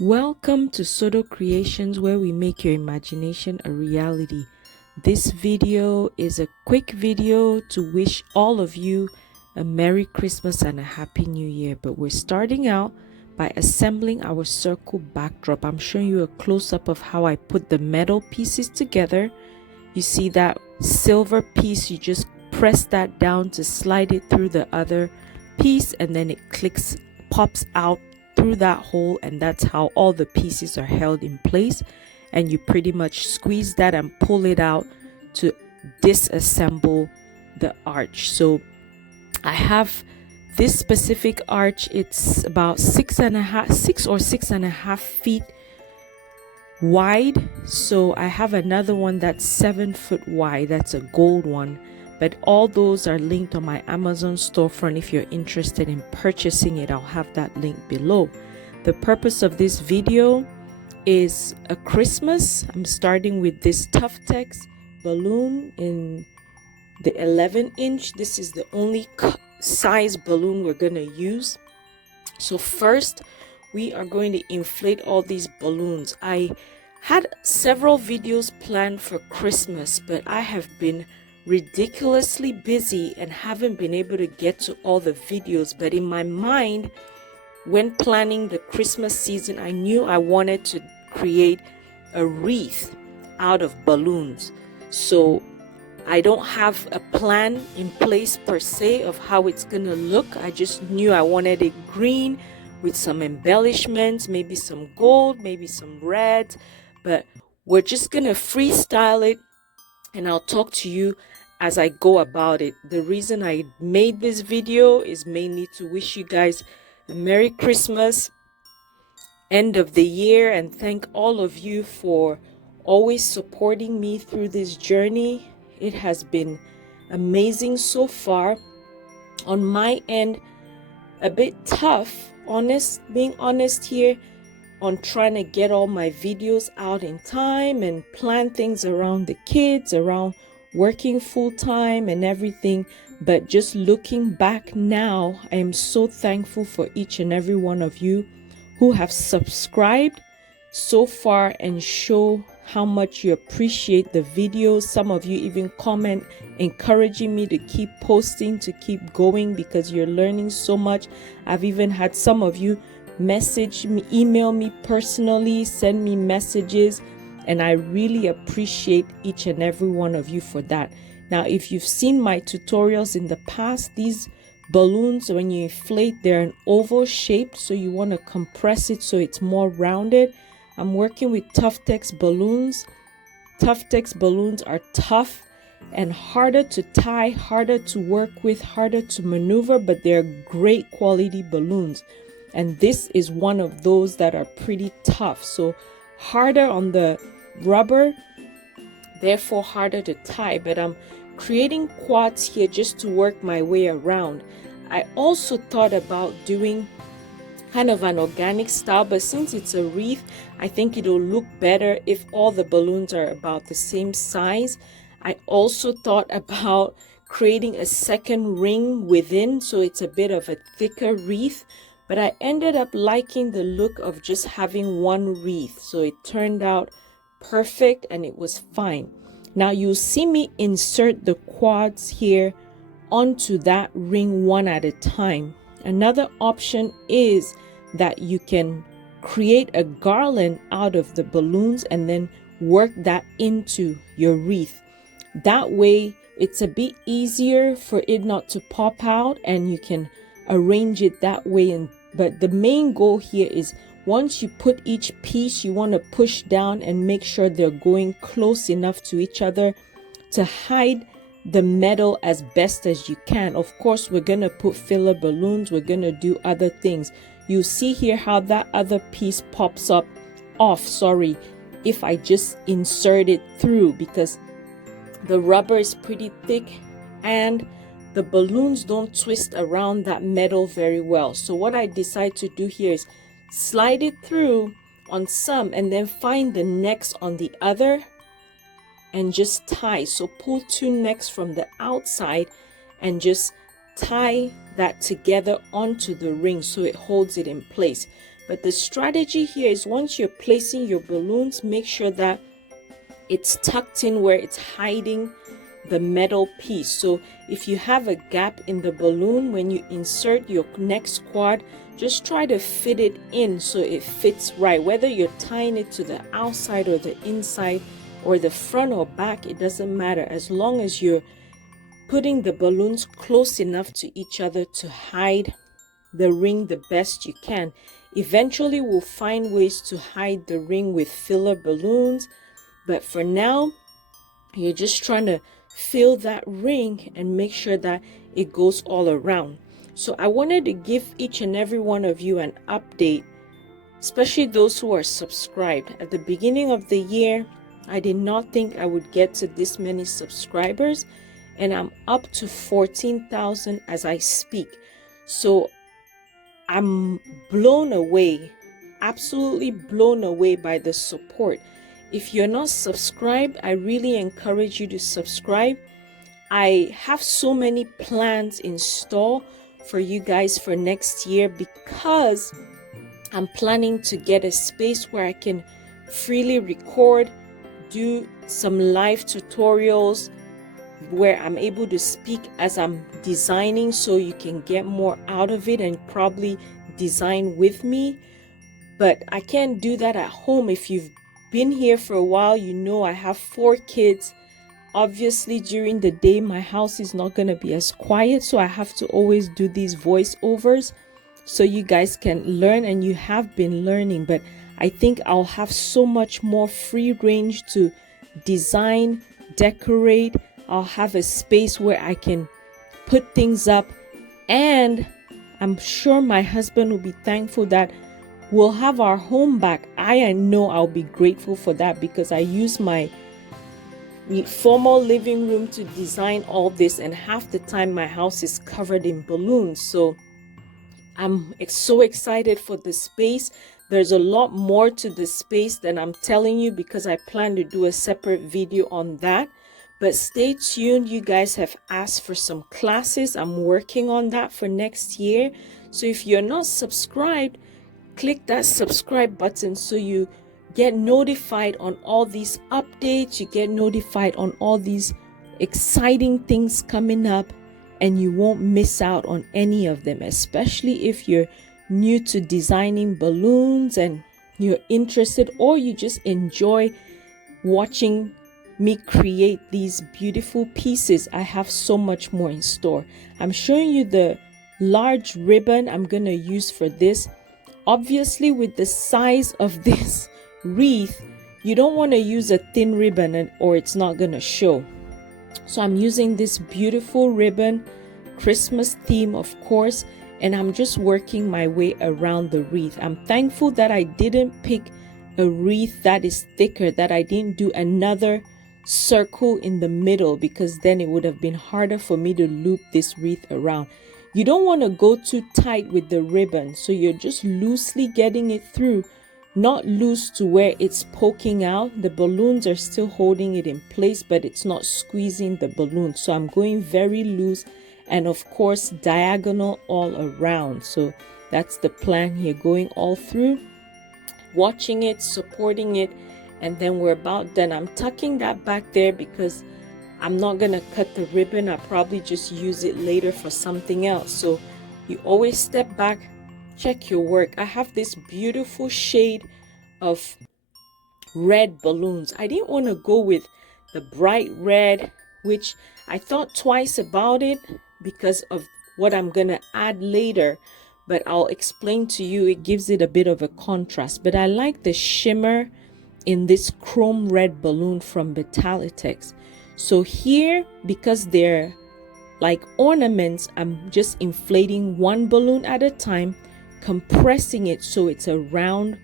Welcome to Sodo Creations, where we make your imagination a reality. This video is a quick video to wish all of you a Merry Christmas and a Happy New Year. But we're starting out by assembling our circle backdrop. I'm showing you a close-up of how I put the metal pieces together. You see that silver piece, you just press that down to slide it through the other piece, and then it pops out through that hole, and that's how all the pieces are held in place. And you pretty much squeeze that and pull it out to disassemble the arch. So I have this specific arch. It's about 6.5 feet wide. So I have another one that's 7 foot wide. That's a gold one. But all those are linked on my Amazon storefront. If you're interested in purchasing it, I'll have that link below. The purpose of this video is a Christmas. I'm starting with this Tuftex balloon in the 11-inch. This is the only size balloon we're going to use. So first, we are going to inflate all these balloons. I had several videos planned for Christmas, but I have been ridiculously busy and haven't been able to get to all the videos. But in my mind, when planning the Christmas season, I knew I wanted to create a wreath out of balloons. So I don't have a plan in place per se of how it's gonna look. I just knew I wanted it green with some embellishments, maybe some gold, maybe some red, but we're just gonna freestyle it, and I'll talk to you as I go about it. The reason I made this video is mainly to wish you guys a Merry Christmas, end of the year, and thank all of you for always supporting me through this journey. It has been amazing so far. On my end, a bit tough, being honest here, on trying to get all my videos out in time and plan things around the kids, around working full-time and everything. But just looking back now, I am so thankful for each and every one of you who have subscribed so far and show how much you appreciate the videos. Some of you even comment encouraging me to keep posting, to keep going, because you're learning so much. I've even had some of you message me, email me personally, send me messages, and I really appreciate each and every one of you for that. Now, if you've seen my tutorials in the past, these balloons, when you inflate, they're an oval shaped, so you want to compress it so it's more rounded. I'm working with Tuftex balloons. Tuftex balloons are tough and harder to tie, harder to work with, harder to maneuver, but they're great quality balloons. And this is one of those that are pretty tough. So harder on the rubber, therefore harder to tie. But I'm creating quads here just to work my way around. I also thought about doing kind of an organic style, but since it's a wreath, I think it'll look better if all the balloons are about the same size. I also thought about creating a second ring within, so it's a bit of a thicker wreath, but I ended up liking the look of just having one wreath, so it turned out perfect and it was fine. Now you'll see me insert the quads here onto that ring one at a time. Another option is that you can create a garland out of the balloons and then work that into your wreath. That way it's a bit easier for it not to pop out, and you can arrange it that way. But the main goal here is, once you put each piece, you want to push down and make sure they're going close enough to each other to hide the metal as best as you can. Of course, we're going to put filler balloons. We're going to do other things. You see here how that other piece pops off, if I just insert it through, because the rubber is pretty thick and the balloons don't twist around that metal very well. So what I decide to do here is slide it through on some and then find the necks on the other and just tie. So pull two necks from the outside and just tie that together onto the ring so it holds it in place. But the strategy here is once you're placing your balloons, make sure that it's tucked in where it's hiding the metal piece. So if you have a gap in the balloon, when you insert your next quad, just try to fit it in so it fits right. Whether you're tying it to the outside or the inside or the front or back, it doesn't matter, as long as you're putting the balloons close enough to each other to hide the ring the best you can. Eventually we'll find ways to hide the ring with filler balloons, but for now you're just trying to fill that ring and make sure that it goes all around. So I wanted to give each and every one of you an update, especially those who are subscribed. At the beginning of the year, I did not think I would get to this many subscribers, and I'm up to 14,000 as I speak. So I'm blown away, absolutely blown away by the support. If you're not subscribed, I really encourage you to subscribe. I have so many plans in store for you guys for next year, because I'm planning to get a space where I can freely record, do some live tutorials where I'm able to speak as I'm designing, so you can get more out of it and probably design with me. But I can't do that at home. If you've been here for a while, you know I have 4 kids. Obviously during the day my house is not going to be as quiet, so I have to always do these voiceovers so you guys can learn, and you have been learning. But I think I'll have so much more free range to design, decorate. I'll have a space where I can put things up, and I'm sure my husband will be thankful that we'll have our home back. I know I'll be grateful for that, because I use my formal living room to design all this, and half the time my house is covered in balloons. So I'm so excited for the space. There's a lot more to the space than I'm telling you, because I plan to do a separate video on that. But stay tuned. You guys have asked for some classes. I'm working on that for next year. So if you're not subscribed, click that subscribe button so you get notified on all these updates. You get notified on all these exciting things coming up, and you won't miss out on any of them, especially if you're new to designing balloons and you're interested, or you just enjoy watching me create these beautiful pieces. I have so much more in store. I'm showing you the large ribbon I'm going to use for this. Obviously, with the size of this wreath, you don't want to use a thin ribbon or it's not going to show. So I'm using this beautiful ribbon, Christmas theme of course, and I'm just working my way around the wreath. I'm thankful that I didn't pick a wreath that is thicker, that I didn't do another circle in the middle, because then it would have been harder for me to loop this wreath around. You don't want to go too tight with the ribbon, so you're just loosely getting it through, not loose to where it's poking out. The balloons are still holding it in place, but it's not squeezing the balloon. So I'm going very loose, and of course diagonal all around. So that's the plan here, going all through, watching it, supporting it, and then we're about done. I'm tucking that back there because I'm not gonna cut the ribbon. I'll probably just use it later for something else. So you always step back, check your work. I have this beautiful shade of red balloons. I didn't want to go with the bright red, which I thought twice about it because of what I'm gonna add later, but I'll explain to you. It gives it a bit of a contrast, but I like the shimmer in this chrome red balloon from Vitalitex. So here, because they're like ornaments, I'm just inflating one balloon at a time, compressing it so it's a round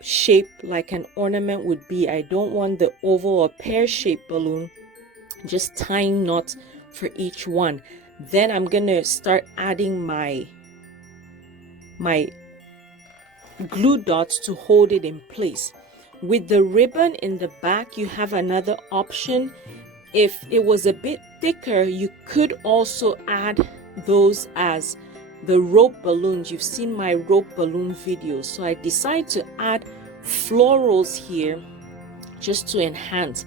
shape like an ornament would be. I don't want the oval or pear-shaped balloon, just tying knots for each one. Then I'm gonna start adding my glue dots to hold it in place. With the ribbon in the back, you have another option. If it was a bit thicker, you could also add those as the rope balloons. You've seen my rope balloon videos. So I decided to add florals here just to enhance.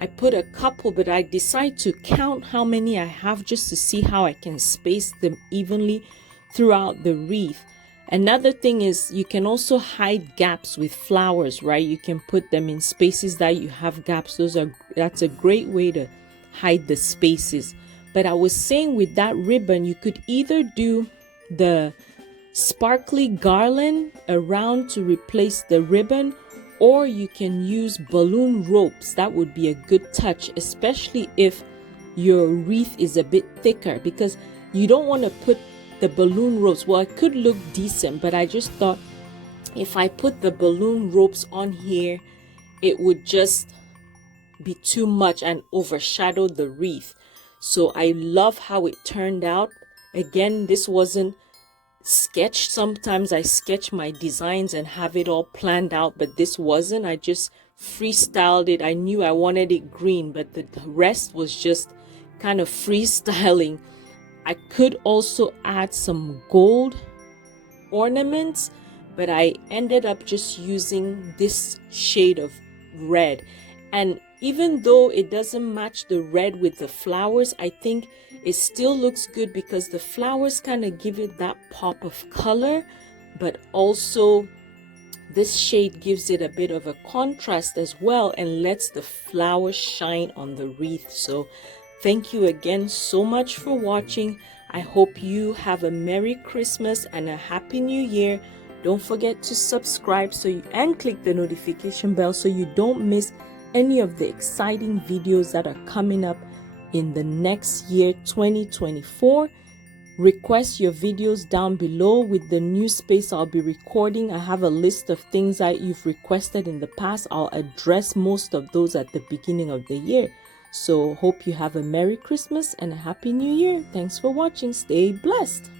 I put a couple, but I decide to count how many I have just to see how I can space them evenly throughout the wreath. Another thing is you can also hide gaps with flowers, right? You can put them in spaces that you have gaps. That's a great way to hide the spaces. But I was saying with that ribbon, you could either do the sparkly garland around to replace the ribbon, or you can use balloon ropes. That would be a good touch, especially if your wreath is a bit thicker, because you don't want to put the balloon ropes. Well, it could look decent, but I just thought if I put the balloon ropes on here, it would just be too much and overshadow the wreath. So I love how it turned out. Again, this wasn't sketched. Sometimes I sketch my designs and have it all planned out, but this wasn't. I just freestyled it. I knew I wanted it green, but the rest was just kind of freestyling. I could also add some gold ornaments, but I ended up just using this shade of red. And even though it doesn't match the red with the flowers, I think it still looks good because the flowers kind of give it that pop of color, but also this shade gives it a bit of a contrast as well and lets the flowers shine on the wreath. So thank you again so much for watching. I hope you have a Merry Christmas and a Happy New Year. Don't forget to subscribe and click the notification bell so you don't miss any of the exciting videos that are coming up in the next year, 2024. Request your videos down below with the new space I'll be recording. I have a list of things that you've requested in the past. I'll address most of those at the beginning of the year. So hope you have a Merry Christmas and a Happy New Year. Thanks for watching. Stay blessed.